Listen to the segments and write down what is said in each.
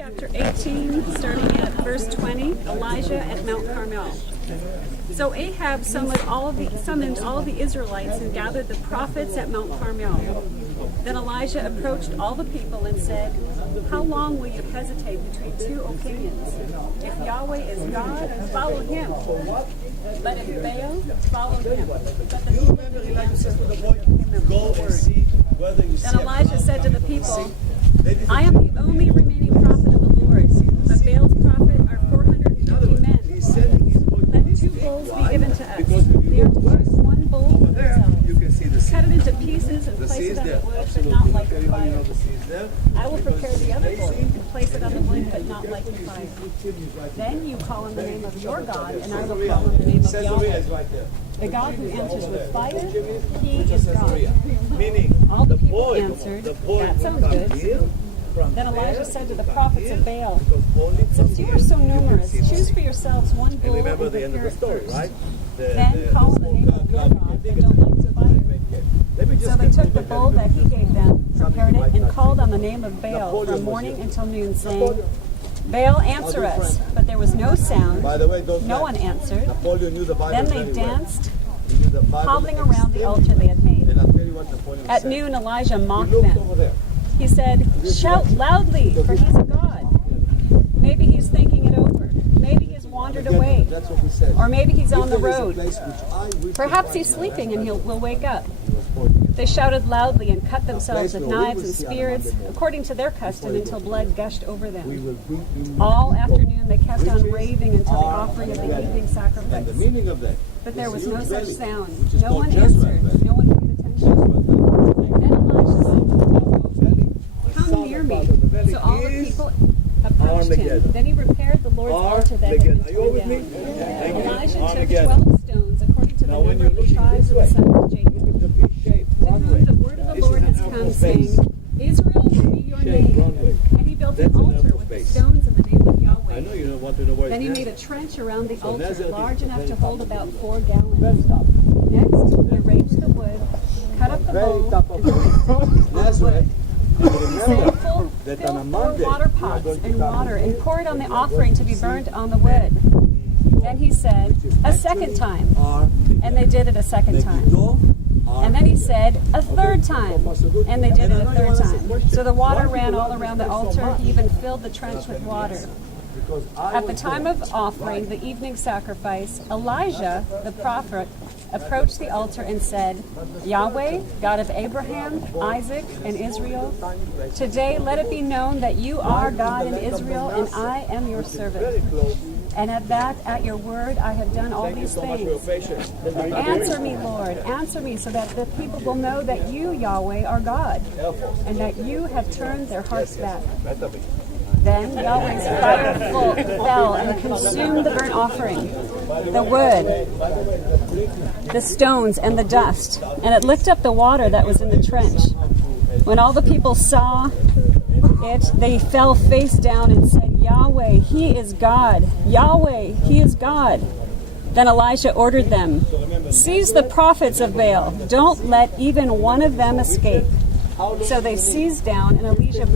chapter 18, starting at verse 20, Elijah at Mount Carmel. So Ahab summoned all the Israelites and gathered the prophets at Mount Carmel. Then Elijah approached all the people and said, "How long will you hesitate between two opinions? If Yahweh is God, follow him. But if Baal, follow him." But the people didn't answer him a word. Then Elijah said to the people, "I am the only remaining prophet of the Lord, but Baal's prophet are 450 men. Let 2 bulls be given to us. They are to choose 1 bull for themselves. Cut it into pieces and place it on the wood, but not like the fire. I will prepare the other bull and place it on the wood, but not like the fire. Then you call on the name of your God, and I will call on the name of Yahweh. The God who answers with fire, he is God." All the people answered, "That sounds good." Then Elijah said to the prophets of Baal, "Since you are so numerous, choose for yourselves 1 bull and prepare it first. Then call on the name of your God, but don't light the fire." So they took the bull that he gave them, prepared it, and called on the name of Baal from morning until noon, saying, "Baal, answer us." But there was no sound. No one answered. Then they danced, hobbling around the altar they had made. At noon, Elijah mocked them. He said, "Shout loudly, for he's a god. Maybe he's thinking it over. Maybe he's wandered away. Or maybe he's on the road. Perhaps he's sleeping and will wake up." They shouted loudly and cut themselves with knives and spears, according to their custom, until blood gushed over them. All afternoon they kept on raving until the offering of the evening sacrifice. But there was no such sound. No one answered. No one paid attention. Then Elijah said to the people, "Come near me." So all the people approached him. Then he repaired the Lord's altar that had been torn down. Elijah took 12 stones, according to the number of the tribes of the sons of Jacob, to whom the word of the Lord has come, saying, "Israel will be your name." And he built an altar with the stones in the name of Yahweh. Then he made a trench around the altar, large enough to hold about 4 gallons. Next, he arranged the wood, cut up the bowl, and placed it on the wood. He said, "Fill 4 water pots and water, and pour it on the offering to be burnt on the wood." Then he said, "A second time." And they did it a second time. And then he said, "A third time." And they did it a third time. So the water ran all around the altar. He even filled the trench with water. At the time of offering the evening sacrifice, Elijah, the prophet, approached the altar and said, "Yahweh, God of Abraham, Isaac, and Israel, today let it be known that you are God in Israel, and I am your servant. And at your word, I have done all these things. Answer me, Lord, answer me, so that the people will know that you, Yahweh, are God, and that you have turned their hearts back." Then Yahweh's fire fell and consumed the burnt offering, the wood, the stones, and the dust, and it licked up the water that was in the trench. When all the people saw it, they fell face down and said, "Yahweh, he is God. Yahweh, he is God." Then Elijah ordered them, "Seize the prophets of Baal. Don't let even one of them escape." So they seized down, and Elijah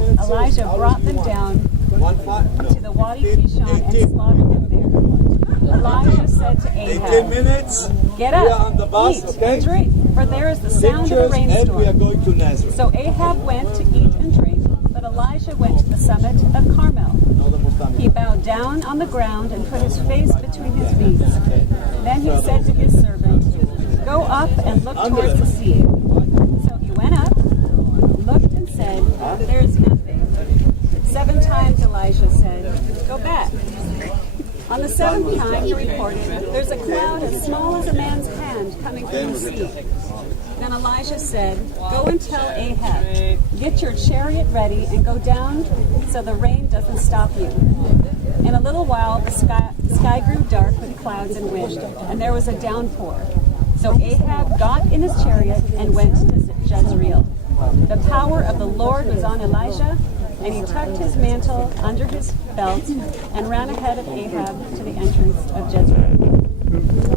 brought them down to the Wadi Kishon and slaughtered them there. Elijah said to Ahab, "Get up, eat, and drink, for there is the sound of a rainstorm." So Ahab went to eat and drink, but Elijah went to the summit of Carmel. He bowed down on the ground and put his face between his knees. Then he said to his servant, "Go up and look towards the sea." So he went up, looked, and said, "There is nothing." 7 times Elijah said, "Go back." On the 7th time he reported, "There's a cloud as small as a man's hand coming from the sea." Then Elijah said, "Go and tell Ahab, get your chariot ready and go down so the rain doesn't stop you." In a little while the sky grew dark with clouds and wind, and there was a downpour. So Ahab got in his chariot and went to Jezreel. The power of the Lord was on Elijah, and he tucked his mantle under his belt and ran ahead of Ahab to the entrance of Jezreel.